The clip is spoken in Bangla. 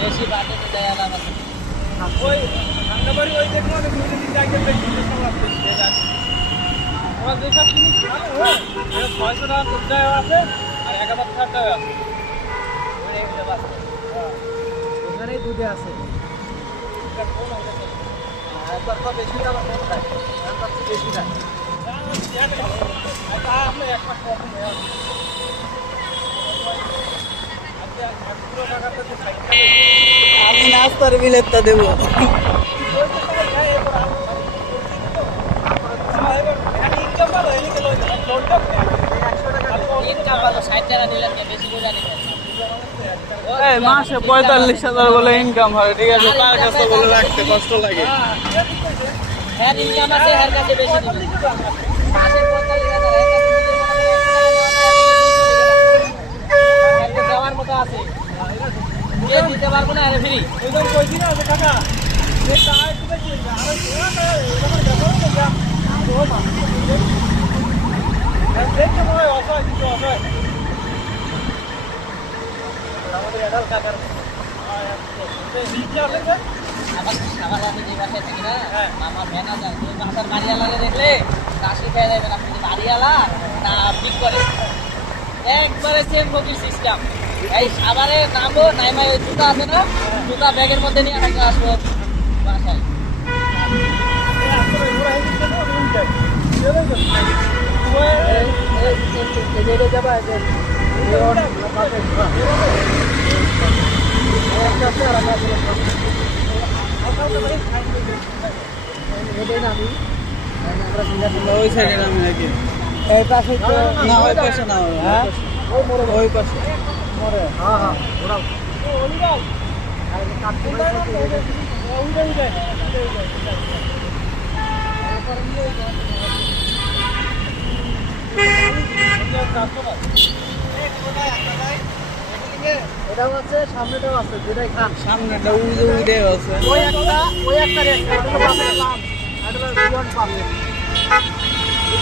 বেশি বাজে তো দেয় না ওই ঠান্ডাবাড়ি ওই দেখো ওরা যেসব জিনিস খাবে 600 টাকা দুধটাও আছে আর 1000 টাকাও আছে ওখানেই দুধে আছে একবার তো বেশি দাম খায় বেশি না আপনি এক মাস আমি নাস্তার বিলেটটা দেবো মাসে 45,000 বলে ইনকাম হয় ঠিক আছে কার কাছে বলে রাখতে কষ্ট লাগে হ্যাঁ ইনকাম আছে এর কাছে বেশি দিবে মাসে 45,000 দেওয়ার মতো আছে কে দিতে পারবো না আরে ফ্রি একদম কই দিন আছে কাকা এই টাকা দিতে কি আর এরকম ব্যাপার তো যা ও মা দেখতে মনে অসহায় কিছু অসহায় আমাদের এডাল কাকার আমার সামাল আমি যে বাসায় থাকি না আমার ম্যানেজার ওই বাসার বাড়িওয়ালাকে দেখলে কাশি খেয়ে যাবেন আপনি বাড়িওয়ালা না পিক করে একবারে সেম বগির সিস্টেম এই সাবারে নামবো নাইমাই ওই জুতা আছে না জুতা ব্যাগের মধ্যে নিয়ে আমাকে আসবো বাসায় ওই সাইডে নামি নাকি এই পাশে না ওই পাশে না হ্যাঁ ওই পাশে মরে হ্যাঁ হ্যাঁ ওরা এটাও আছে সামনেটাও আছে যেটাই খান সামনেটা উড়ে আছে ওই একটা রেট আর হলো পাবে লাভ আর হলো বিয়ন্ড পাবে